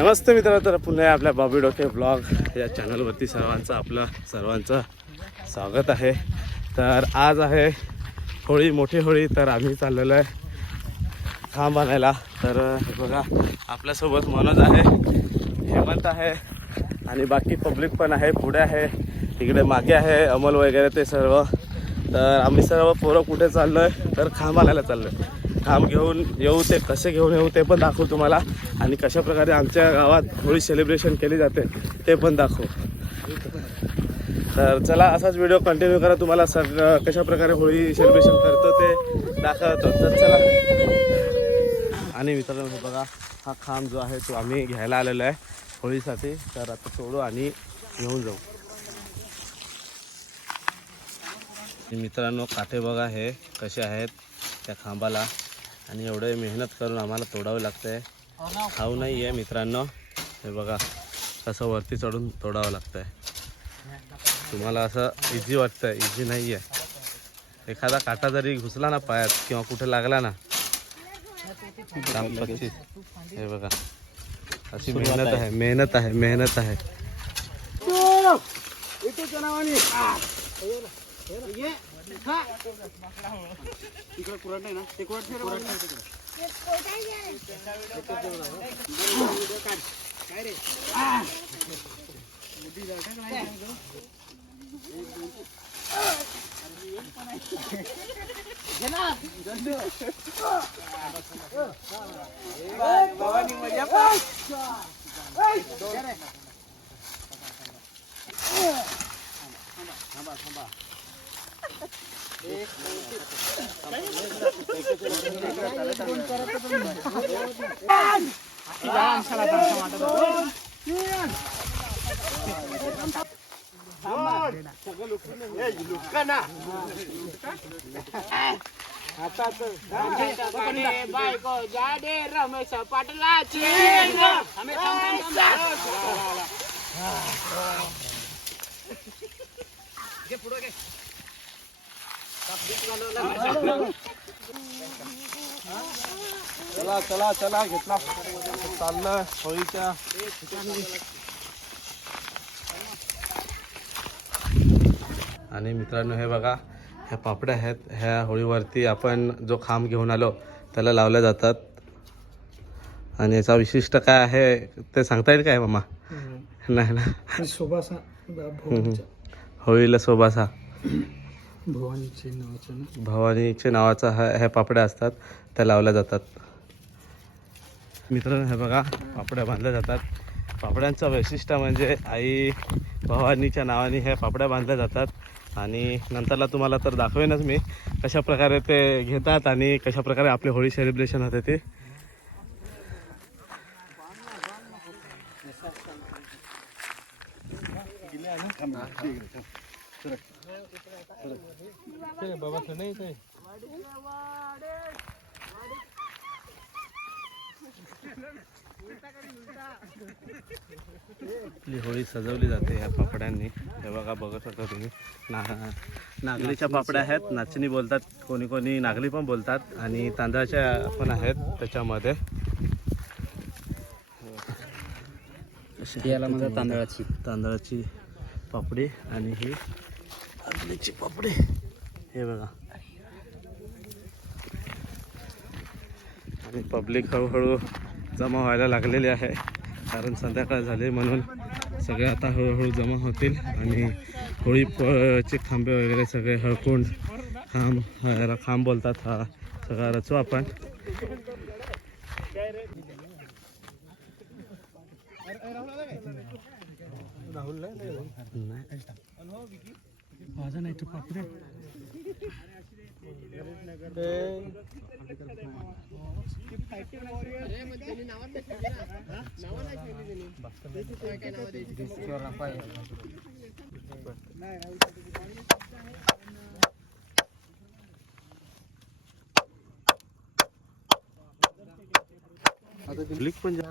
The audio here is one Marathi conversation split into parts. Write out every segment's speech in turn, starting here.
नमस्ते मित्र तर पुन्हा आपल्या बॉबी डोके ब्लॉग या चॅनलवरती सर्वांचं आपलं सर्वांचं स्वागत आहे. तर आज आहे होळी मोठी होळी तर आम्ही चाललेलो आहे खांब आणायला. तर बघा आपल्यासोबत मनोज आहे हेमंत आहे आणि बाकी पब्लिक पण आहे पुढे आहे इकडे मागे आहे अमल वगैरे ते सर्व. तर आम्ही सर्व पोरं कुठे चाललो आहे तर खांब आणायला चाललो आहे खांब घेऊन येऊ ते कसे घेऊन येऊ ते पण दाखवू तुम्हाला. आणि कशा प्रकारे आमच्या गावात होळी सेलिब्रेशन केली जाते ते पण दाखवू. तर चला असाच व्हिडिओ कंटिन्यू करा. तुम्हाला सग कशा प्रकारे होळी सेलिब्रेशन करतो ते दाखवतो. तर चला. आणि मित्रांनो बघा हा खांब जो आहे तो आम्ही घ्यायला आलेलो आहे होळीसाठी. तर आता सोडू आणि घेऊन जाऊ. मित्रांनो काठे बघा हे कसे आहेत त्या खांबाला. आणि एवढे मेहनत करून आम्हाला तोडावे लागते खाऊ नाही आहे मित्रांनो. हे बघा कसं वरती चढून तोडावं लागतं आहे तुम्हाला असं इझी वाटतं आहे इझी नाही आहे एखादा काटा जरी घुसला ना पायात किंवा कुठे लागला ना पच्चीस हे बघा अशी मेहनत आहे. मेहनत आहे मेहनत आहे. तिकडे कुरड नाही ना ते कुरड कुरड नाही तिकडे काय रे भवानी मजा थांबा थांबा બાઈકો જાડે રમેશ પાટલા છે અમે જે ફૂડો કે चला चला चला घेतला. चाललं होळीच्या. आणि मित्रांनो हे बघा ह्या पापड्या आहेत. ह्या होळीवरती आपण जो खांब घेऊन आलो त्याला लावल्या जातात. आणि याचा विशिष्ट काय आहे ते सांगता येईल काय मामा? नाही ना? शोभासा होळीला सोबासा भवानीचे नावाचं भवानीचे नावाचा हा ह्या पापड्या असतात त्या लावल्या जातात. मित्रांनो हे बघा पापड्या बांधल्या जातात. पापड्यांचं वैशिष्ट्य म्हणजे आई भवानीच्या नावाने ह्या पापड्या बांधल्या जातात. आणि नंतरला तुम्हाला तर दाखवेनच मी कशा प्रकारे ते घेतात आणि कशा प्रकारे आपली होळी सेलिब्रेशन होते ते. बाबा नाही ते आपली होळी सजवली जाते या पापड्यांनी. हे बघा बघत होता तुम्ही. ना नागलीच्या पापड्या आहेत. नाचणी बोलतात. कोणी कोणी नागली पण बोलतात. आणि तांदळाच्या पण आहेत त्याच्यामध्ये. याला म्हणतात तांदळाची. तांदळाची पापडी. आणि ही नागलीची पापडी हे बघा. आणि पब्लिक हळूहळू जमा व्हायला लागलेली आहे. कारण संध्याकाळ झाली म्हणून सगळे आता हळूहळू जमा होतील. आणि होळी चे खांबे वगैरे सगळे हळकून खांब हा याला खांब बोलतात हा सगळा रचू आपण. राहुल नाही. माझा नाही तो पापरे क्लिक पण जा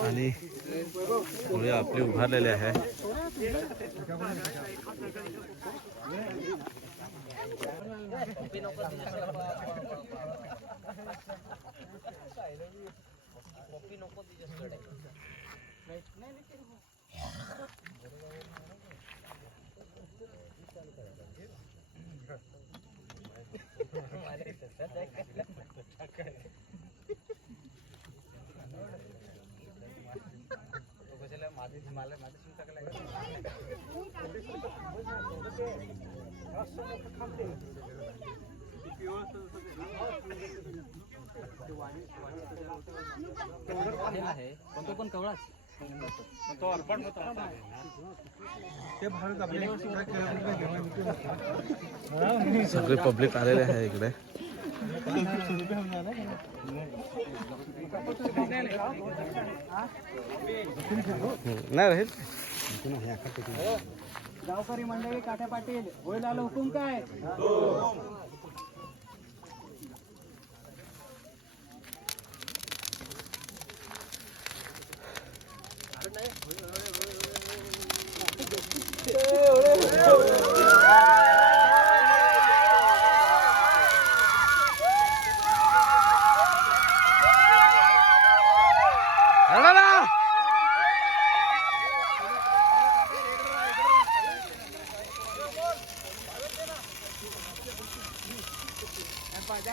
आणि होळी आपली उभारलेली मला माझ्याशी टाकला आहे पण तो पण कवळाच? सगळे पब्लिक आलेले आहे इकडे. नाही राहील? गावकरी मंडळी काठ्या पाटील होईल आलं हुकूम काय?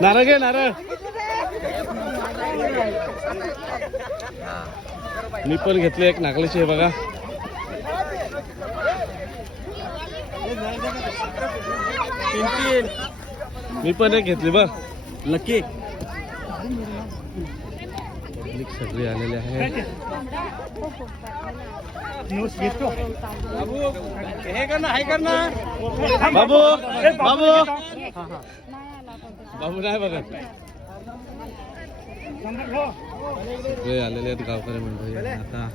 नारळ घे नारळ. मी पण घेतले एक नागलीची आहे बघा. मी पण एक घेतली बघ. लकी पब्लिक सगळी आलेली आहे घेतो. हे कर ना हे कर ना. बाबू बाबू बाबू. नाही बघत. सगळे आलेले आहेत गावकरी मंडळी. आता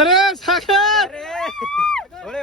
अरे साखर ओळे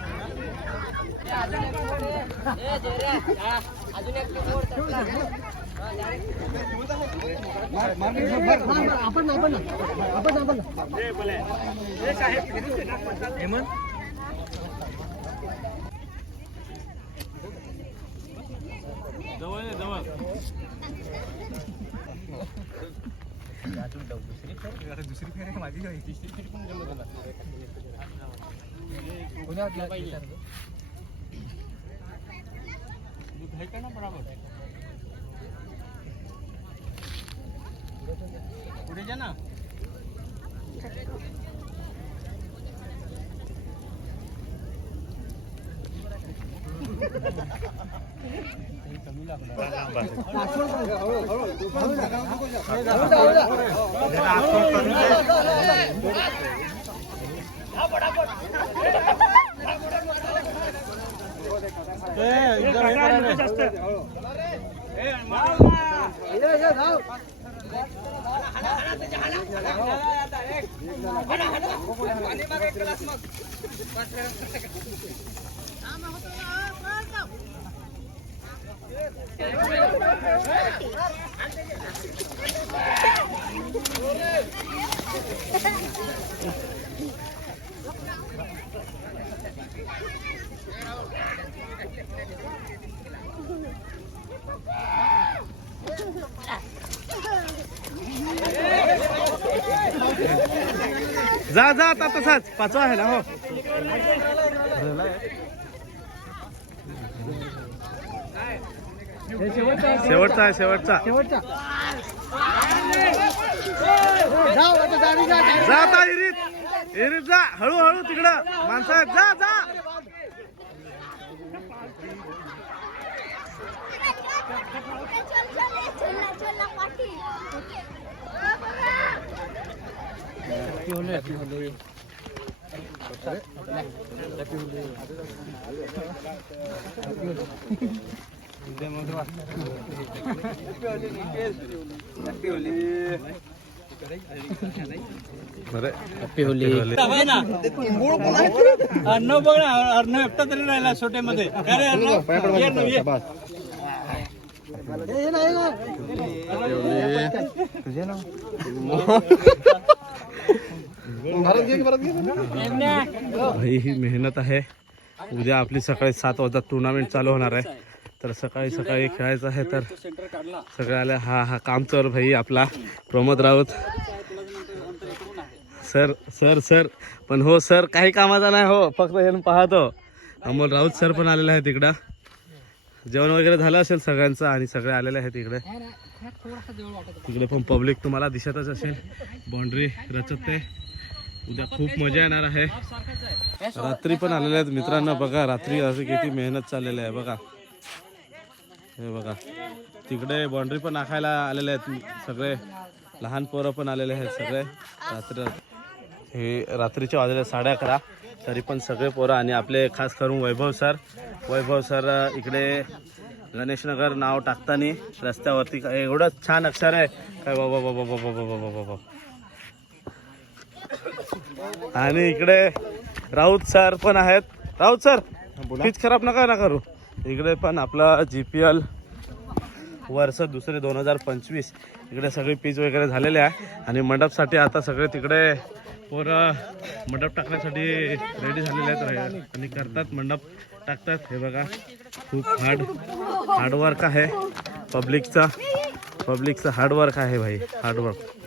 आपण आपण आपण आपण हेमंत जवळ जवळ दुसरी फेरी माझी तिसरी फेरी पण जमत ना बराबर पुढे Yeah. जा जा आता तसाच पाचवा आहे ना हो. शेवटचा आहे शेवटचा. जा जा आता इरीत. इरीत जा हळूहळू तिकडं. माणसं. जा जा चल चल पाठी बरे. अर्णव बघ ना. अर्णव एकटा तरी राहिला छोट्यामध्ये अरे अर्णव? ये ना, ये. ही मेहनत आहे. उद्या आपली सकाळी सात वाजता टुर्नामेंट चालू होणार आहे. तर सकाळी सकाळी खेळायचं आहे तर सगळ्याला हा हा काम चोर भाई आपला Pramod Raut. Sir sir sir. पण हो सर काही कामाचा नाही हो. फक्त हे पाहतो. अमोल राऊत सर पण आलेला आहे तिकडं जेवण वगैरे झालं असेल सगळ्यांचं आणि सगळे आलेले आहेत तिकडे तिकडे पण पब्लिक तुम्हाला दिसतच असेल. बाउंड्री आहे. उद्या खूप मजा येणार आहे. रात्री पण आलेले आहेत मित्रांनो बघा रात्री असं किती मेहनत चाललेली आहे बघा. हे बघा. तिकडे बाउंड्री पण आखायला आलेले आहेत सगळे. लहान पोरं पण आलेले आहेत सगळे. रात्री हे रात्रीचे वाजले साडे अकरा. तरी पण सगळे पोरं आणि आपले खास करून वैभव सर. वैभव सर इकडे गणेशनगर नाव टाकताना रस्त्यावरती. एवढं छान अक्षर आहे. काय बाबा बाबा बाबा बाबा बाबा बाबा. आणि इकडे राऊत सर पण आहेत. राऊत सर पिच खराब नका ना करू. इकडे पण आपला जी पी एल वर्ष दुसरे दोन हजार पंचवीस. इकडे सगळी पीच वगैरे झालेले आहे. आणि मंडपसाठी आता सगळे तिकडे पोरं मंडप टाकण्यासाठी रेडी झालेले आहेत. आणि करतात मंडप टाकतात. हे बघा खूप हार्ड हार्डवर्क आहे. पब्लिकचा पब्लिकचं हार्डवर्क आहे भाई हार्डवर्क